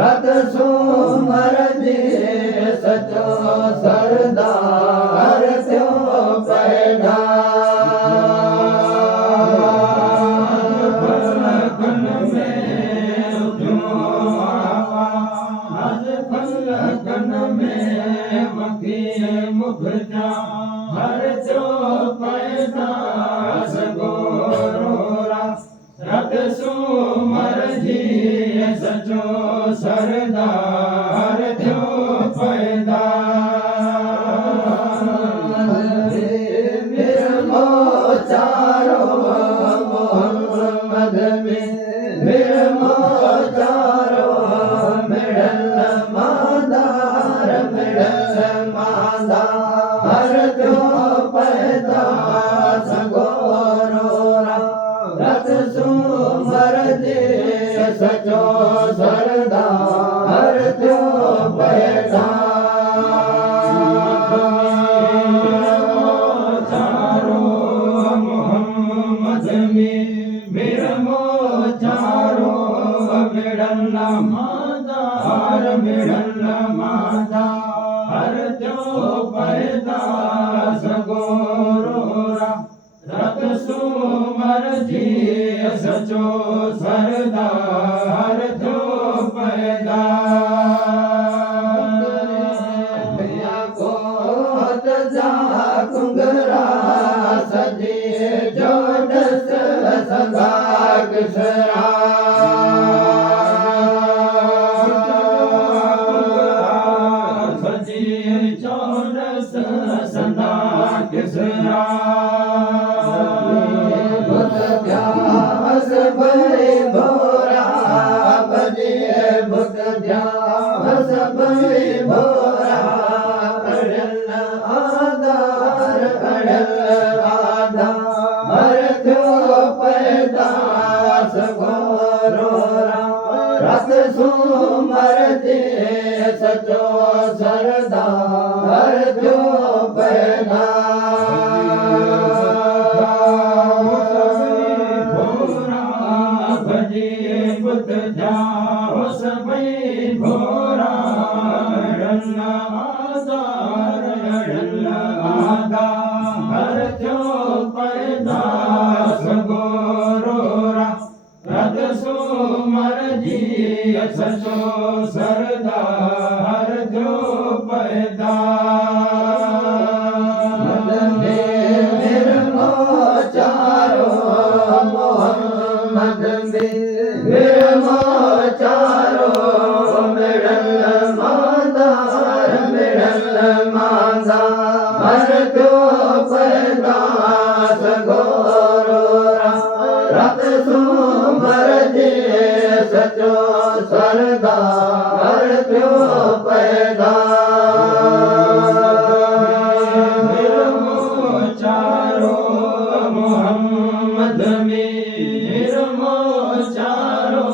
रत सुमर जी सचो सरदार थियो पैदा फलकन में मखी मुख जा हर थियो पैदा सगोरा रत सुमर जी सचो सरदार थियो पैदा मिर्मो चारो मोहम्मद में मिर्मो चारो मिड़ल मादार थियो पैदा सगोरा रत सुमर जी सचो सरदार थियो पैदा चारो मोहम्मद में मिर्मो चारो मिड़ल मादार थियो पैदा सगोरा रत सुमर जी सचो सरदार थियो पैदा कोत जा कुंगरा सजे जोडस सदाग सरा सजे जोडस सदाग सरा भोरा बजे भुत ध्यास भई भोरा अड़ल आधार थियो पैदा सगोरा रत सुमर जी सचो सरदार थियो पैदा भोरा आधार थियो पैदा सगोरा रत सुमर जी सचो सरदार थियो पैदा मिर्मो चारो मोहम्मद में मिर्मो चारो मिड़ल मादार थियो पैदा सगोरा रत सुमर जी सचो सरदार थियो पैदा मिर्मो चारो मोहम्मद में मिर्मो चारो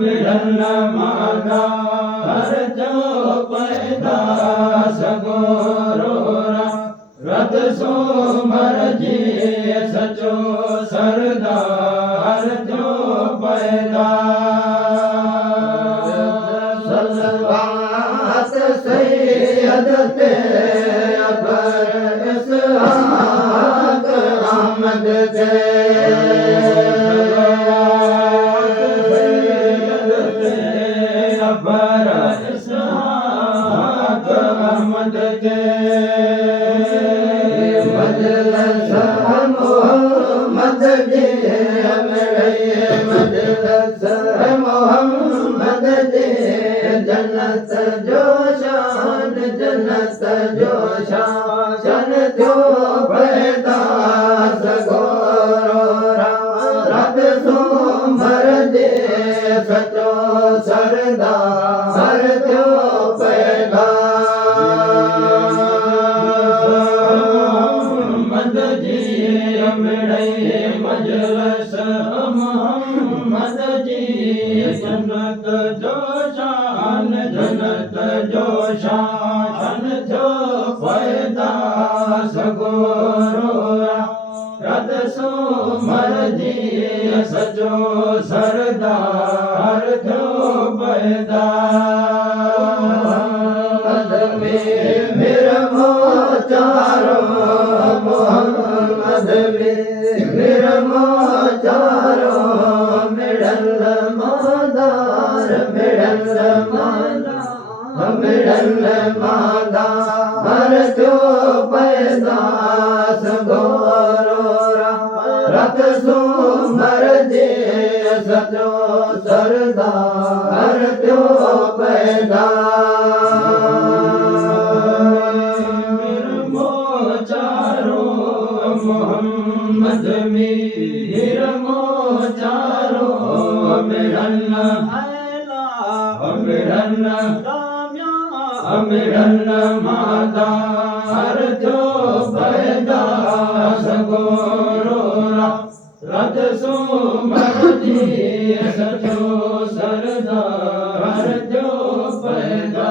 मिड़ल मादार थियो पैदा सगोरा रत सुमर जी सचो सरदार थियो पैदा सलवात सैयद ते अबर इसहाक अहमद ते अबर इसहाक अहमद के मजलस मोहम्मद जी मजलस मोहम्मद जी जन्नत जो शान थियो पैदा सगो मिड़ई मजलस मोहम्मद जी जन्नत जो शान जन्नत जो शान जो पैदा सगोरा रत सुमर जी सचो सरदार जो पैदा मेरा मोचारो मोहम्मद मेरा मोचारो मिड़ल मादार मिड़ल मादार जो पैदा सगोरा रत सुमर जी सचो सरदार जो पैदा मोहम्मद मीर मोचारो मिड़न मिड़न मादार जो पैदा सगोरा रत सुमर जी सचो सरदार जो पैदा